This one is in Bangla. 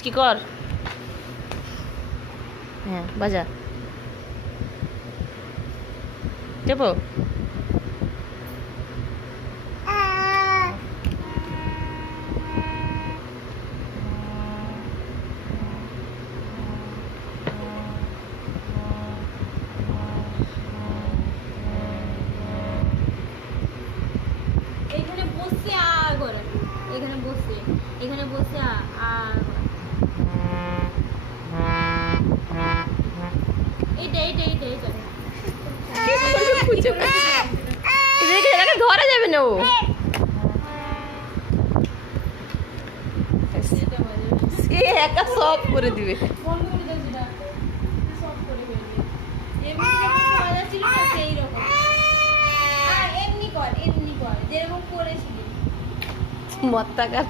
কি কর, হ্যাঁ বাজা দেবো। এখানে বসে করে, এখানে বসে এটাকে ধরা যাবে না, ও সে একা সব করে দিবে। বন্ধ করে দাও যেটা, সব করে ফেলবে। এমনি যখন মজা ছিল না সেই রকম। এমনি কর যেরকম করেছিলি। মত্তা কার